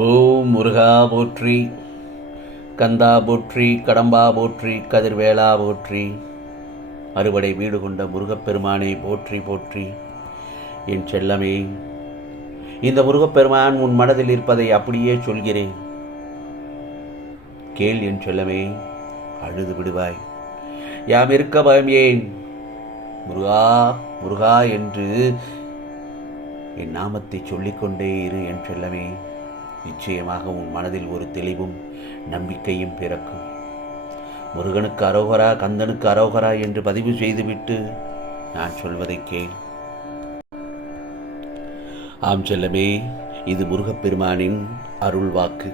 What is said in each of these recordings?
ஓம் முருகா போற்றி, கந்தா போற்றி, கடம்பா போற்றி, கதிர்வேளா போற்றி, அறுபடை வீடு கொண்ட முருகப்பெருமானை போற்றி போற்றி. என் செல்லமே, இந்த முருகப்பெருமான் உன் மனதில் இருப்பதை அப்படியே சொல்கிறேன். கேள் என் செல்லமே, அழுது விடுவாய். யாம் இருக்க பயம் ஏன்? முருகா முருகா என்று என் நாமத்தை சொல்லிக்கொண்டே இரு என் செல்லமே. நிச்சயமாக உன் மனதில் ஒரு தெளிவும் நம்பிக்கையும் பிறக்கும். முருகனுக்கு அரோகரா, கந்தனுக்கு அரோகரா என்று பதிவு செய்துவிட்டு நான் சொல்வதை கேள். ஆம் செல்லமே, இது முருகப்பெருமானின் அருள் வாக்கு.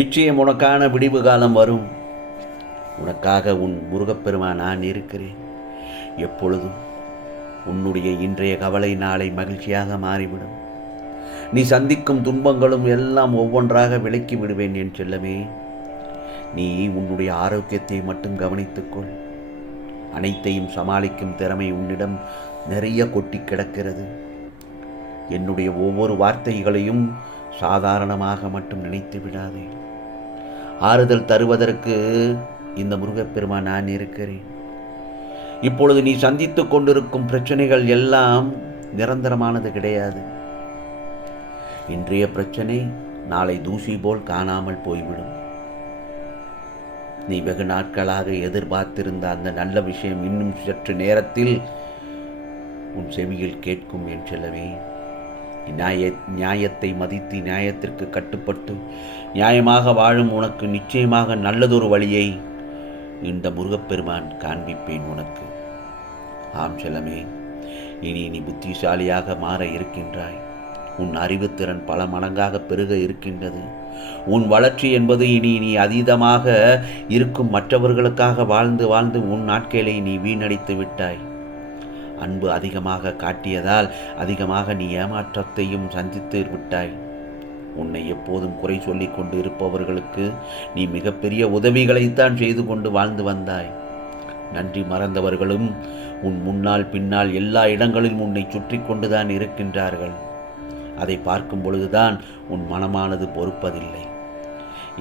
நிச்சயம் உனக்கான விடிவு காலம் வரும். உனக்காக உன் முருகப்பெருமான் நான் இருக்கிறேன். எப்பொழுதும் உன்னுடைய இன்றைய கவலை நாளை மகிழ்ச்சியாக மாறிவிடும். நீ சந்திக்கும் துன்பங்களும் எல்லாம் ஒவ்வொன்றாக விலக்கி விடுவேன் என் செல்லமே. நீ உன்னுடைய ஆரோக்கியத்தை மட்டும் கவனித்துக்கொள். அனைத்தையும் சமாளிக்கும் திறமை உன்னிடம் நிறைய கொட்டி கிடக்கிறது. என்னுடைய ஒவ்வொரு வார்த்தைகளையும் சாதாரணமாக மட்டும் நினைத்து விடாதே. ஆறுதல் தருவதற்கு இந்த முருகப்பெருமான் நான் இருக்கிறேன். இப்பொழுது நீ சந்தித்து கொண்டிருக்கும் பிரச்சனைகள் எல்லாம் நிரந்தரமானது கிடையாது. இன்றைய பிரச்சனை நாளை தூசி போல் காணாமல் போய்விடும். நீ வெகு நாட்களாக எதிர்பார்த்திருந்த அந்த நல்ல விஷயம் இன்னும் சற்று நேரத்தில் உன் செவியில் கேட்கும் என் செல்லவே. நியாயத்தை மதித்து நியாயத்திற்கு கட்டுப்பட்டு நியாயமாக வாழும் உனக்கு நிச்சயமாக நல்லதொரு வழியை இந்த முருகப்பெருமான் காண்பிப்பேன் உனக்கு. ஆம் செல்லமே, இனி நீ புத்திசாலியாக மாற இருக்கின்றாய். உன் அறிவுத்திறன் பல மடங்காக பெருக இருக்கின்றது. உன் வளர்ச்சி என்பது இனி நீ அதீதமாக இருக்கும் மற்றவர்களுக்காக வாழ்ந்து வாழ்ந்து உன் நாட்களை நீ வீணடித்து விட்டாய். அன்பு அதிகமாக காட்டியதால் அதிகமாக நீ ஏமாற்றத்தையும் சந்தித்து விட்டாய். உன்னை எப்போதும் குறை சொல்லிக் கொண்டு இருப்பவர்களுக்கு நீ மிகப்பெரிய உதவிகளைத்தான் செய்து கொண்டு வாழ்ந்து வந்தாய். நன்றி மறந்தவர்களும் உன் முன்னால் பின்னால் எல்லா இடங்களிலும் உன்னை சுற்றி கொண்டுதான் இருக்கின்றார்கள். அதை பார்க்கும் பொழுதுதான் உன் மனமானது பொறுப்பதில்லை.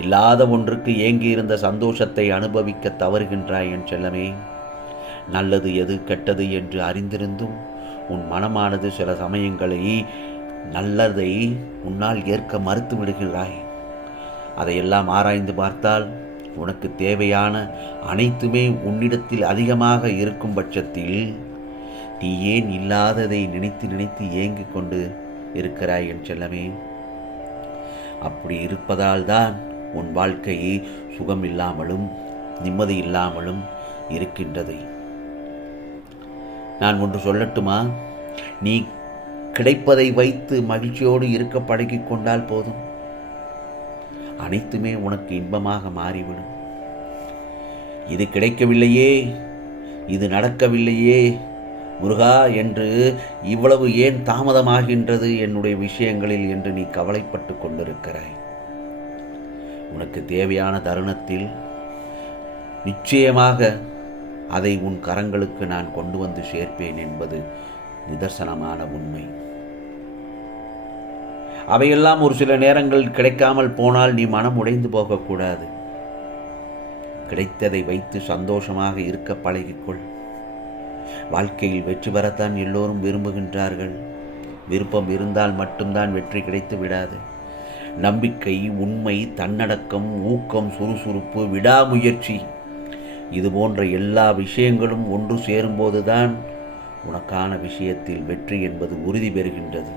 இல்லாத ஒன்றுக்கு ஏங்கியிருந்த சந்தோஷத்தை அனுபவிக்க தவறுகின்றாய் என் செல்லமே. நல்லது எது கெட்டது என்று அறிந்திருந்தும் உன் மனமானது சில சமயங்களை நல்லதை உன்னால் ஏற்க மறுத்து விடுகிறாய். அதையெல்லாம் ஆராய்ந்து பார்த்தால் உனக்கு தேவையான அனைத்துமே உன்னிடத்தில் அதிகமாக இருக்கும் பட்சத்தில் நீ ஏன் இல்லாததை நினைத்து நினைத்து ஏங்கிக் கொண்டு இருக்கிறாய் என் செல்லமே. அப்படி இருப்பதால் தான் உன் வாழ்க்கை சுகம் இல்லாமலும் நிம்மதி இல்லாமலும் இருக்கின்றது. நான் ஒன்று சொல்லட்டுமா? நீ கிடைப்பதை வைத்து மகிழ்ச்சியோடு இருக்க பழகிக் கொண்டால் போதும். அனைத்துமே உனக்கு இன்பமாக மாறிவிடும். இது கிடைக்கவில்லையே, இது நடக்கவில்லையே முருகா என்று இவ்வளவு ஏன் தாமதமாகின்றது என்னுடைய விஷயங்களில் என்று நீ கவலைப்பட்டு கொண்டிருக்கிறாய். உனக்கு தேவையான தருணத்தில் நிச்சயமாக அதை உன் கரங்களுக்கு நான் கொண்டு வந்து சேர்ப்பேன் என்பது நிதர்சனமான உண்மை. அவையெல்லாம் ஒரு சில நேரங்கள் கிடைக்காமல் போனால் நீ மனம் உடைந்து போகக்கூடாது. கிடைத்ததை வைத்து சந்தோஷமாக இருக்க பழகிக்கொள். வாழ்க்கையில் வெற்றி பெறத்தான் எல்லோரும் விரும்புகின்றார்கள். விருப்பம் இருந்தால் மட்டும்தான் வெற்றி கிடைத்து விடாது. நம்பிக்கை, உண்மை, தன்னடக்கம், ஊக்கம், சுறுசுறுப்பு, விடாமுயற்சி, இது போன்ற எல்லா விஷயங்களும் ஒன்று சேரும்போதுதான் உனக்கான விஷயத்தில் வெற்றி என்பது உறுதி பெறுகின்றது.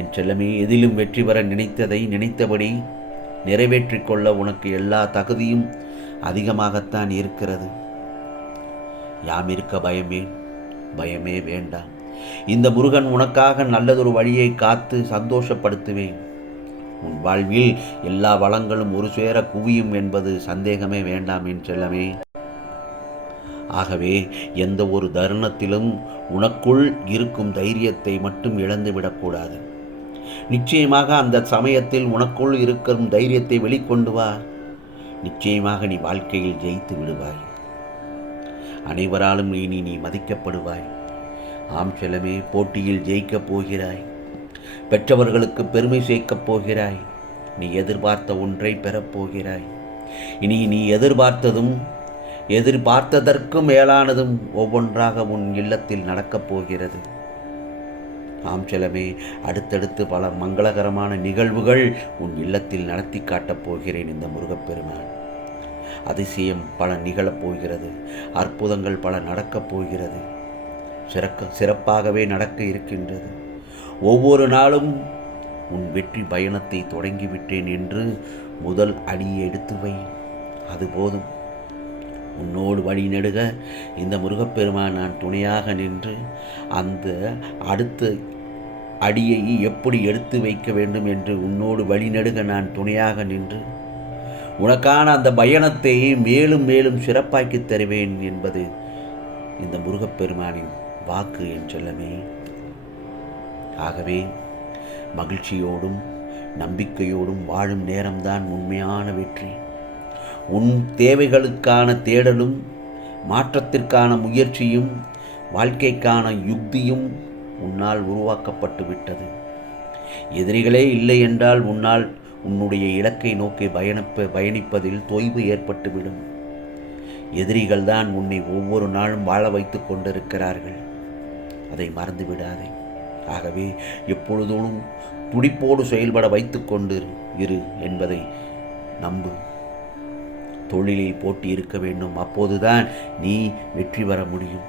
என் செல்லமே, எதிலும் வெற்றி பெற நினைத்ததை நினைத்தபடி நிறைவேற்றிக் கொள்ள உனக்கு எல்லா தகுதியும் அதிகமாகத்தான் இருக்கிறது. யாம் இருக்க பயமே வேண்டாம். இந்த முருகன் உனக்காக நல்லதொரு வழியை காத்து சந்தோஷப்படுத்துவேன். உன் வாழ்வில் எல்லா வளங்களும் ஒரு சேர குவியும் என்பது சந்தேகமே வேண்டாம் என் செல்லமே. ஆகவே எந்த ஒரு தருணத்திலும் உனக்குள் இருக்கும் தைரியத்தை மட்டும் இழந்துவிடக்கூடாது. நிச்சயமாக அந்த சமயத்தில் உனக்குள் இருக்கும் தைரியத்தை வெளிக்கொண்டு வா. நிச்சயமாக நீ வாழ்க்கையில் ஜெயித்து விடுவாய். அனைவராலும் நீ மதிக்கப்படுவாய். ஆம் செல்லமே, போட்டியில் ஜெயிக்கப் போகிறாய். பெற்றவர்களுக்கு பெருமை சேர்க்கப் போகிறாய். நீ எதிர்பார்த்த ஒன்றை பெறப்போகிறாய். இனி நீ எதிர்பார்த்ததற்கும் மேலானதும் ஒவ்வொன்றாக உன் இல்லத்தில் நடக்கப் போகிறது. ஆம் செல்லமே, அடுத்தடுத்து பல மங்களகரமான நிகழ்வுகள் உன் இல்லத்தில் நடத்தி காட்டப் போகிறேன் இந்த முருகப்பெருமான். அதிசயம் பல நிகழப் போகிறது. அற்புதங்கள் பல நடக்கப் போகிறது. சிறப்பாகவே நடக்க இருக்கின்றது. ஒவ்வொரு நாளும் உன் வெற்றி பயணத்தை தொடங்கிவிட்டேன் என்று முதல் அடியை எடுத்து வை. அது போதும். உன்னோடு வழி நெடுக இந்த முருகப்பெருமான் நான் துணையாக நின்று அந்த அடுத்த அடியை எப்படி எடுத்து வைக்க வேண்டும் என்று உன்னோடு வழி நெடுக நான் துணையாக நின்று உனக்கான அந்த பயணத்தை மேலும் மேலும் சிறப்பாக்கி தருவேன் என்பது இந்த முருகப்பெருமானின் வாக்கு என் செல்லமே. ஆகவே மகிழ்ச்சியோடும் நம்பிக்கையோடும் வாழும் நேரம்தான் உண்மையான வெற்றி. உன் தேவைகளுக்கான தேடலும் மாற்றத்திற்கான முயற்சியும் வாழ்க்கைக்கான யுக்தியும் உன்னால் உருவாக்கப்பட்டு விட்டது. எதிரிகளே இல்லை என்றால் உன்னுடைய இலக்கை நோக்கி பயணிப்பதில் தொய்வு ஏற்பட்டுவிடும். எதிரிகள்தான் உன்னை ஒவ்வொரு நாளும் வாழ வைத்து கொண்டிருக்கிறார்கள். அதை மறந்து விடாதே. ஆகவே எப்பொழுதும் துடிப்போடு செயல்பட வைத்து கொண்டு இரு என்பதை நம்பு. தொழிலில் போட்டி இருக்க வேண்டும். அப்போதுதான் நீ வெற்றி பெற முடியும்.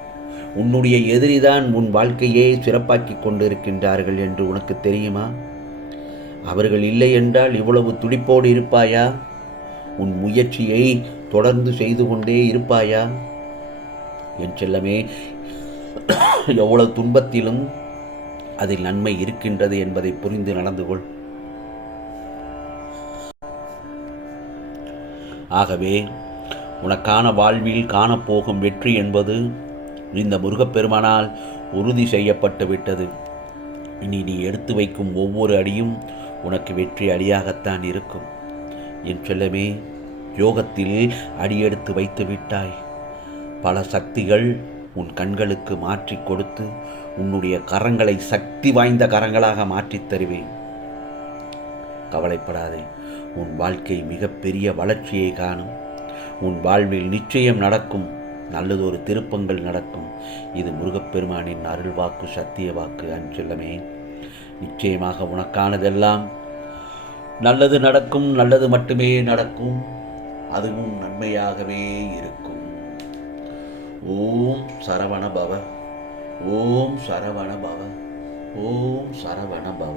உன்னுடைய எதிரிதான் உன் வாழ்க்கையை சிறப்பாக்கி கொண்டிருக்கின்றார்கள் என்று உனக்கு தெரியுமா? அவர்கள் இல்லை என்றால் இவ்வளவு துடிப்போடு இருப்பாயா? உன் முயற்சியை தொடர்ந்து செய்து கொண்டே இருப்பாயா? என் செல்லமே, எவ்வளவு துன்பத்திலும் அதில் நன்மை இருக்கின்றது என்பதை புரிந்து நடந்து கொள். ஆகவே உனக்கான வாழ்வில் காணப்போகும் வெற்றி என்பது இந்த முருகப்பெருமானால் உறுதி செய்யப்பட்டு விட்டது. இனி நீ எடுத்து வைக்கும் ஒவ்வொரு அடியும் உனக்கு வெற்றி அடியாகத்தான் இருக்கும். என் செல்லமே, யோகத்தில் அடியெடுத்து வைத்து விட்டாய். பல சக்திகள் உன் கண்களுக்கு மாற்றி கொடுத்து உன்னுடைய கரங்களை சக்தி வாய்ந்த கரங்களாக மாற்றித் தருவேன். கவலைப்படாதே. உன் வாழ்க்கை மிகப்பெரிய வளர்ச்சியை காணும். உன் வாழ்வில் நிச்சயம் நடக்கும். நல்லதொரு திருப்பங்கள் நடக்கும். இது முருகப்பெருமானின் அருள் வாக்கு, சத்திய வாக்கு. அஞ்செல்லமே, நிச்சயமாக உனக்கானதெல்லாம் நல்லது நடக்கும். நல்லது மட்டுமே நடக்கும். அதுவும் நன்மையாகவே இருக்கும். ஓம் சரவண பவ. ஓம் சரவண பவ. ஓம் சரவண பவ.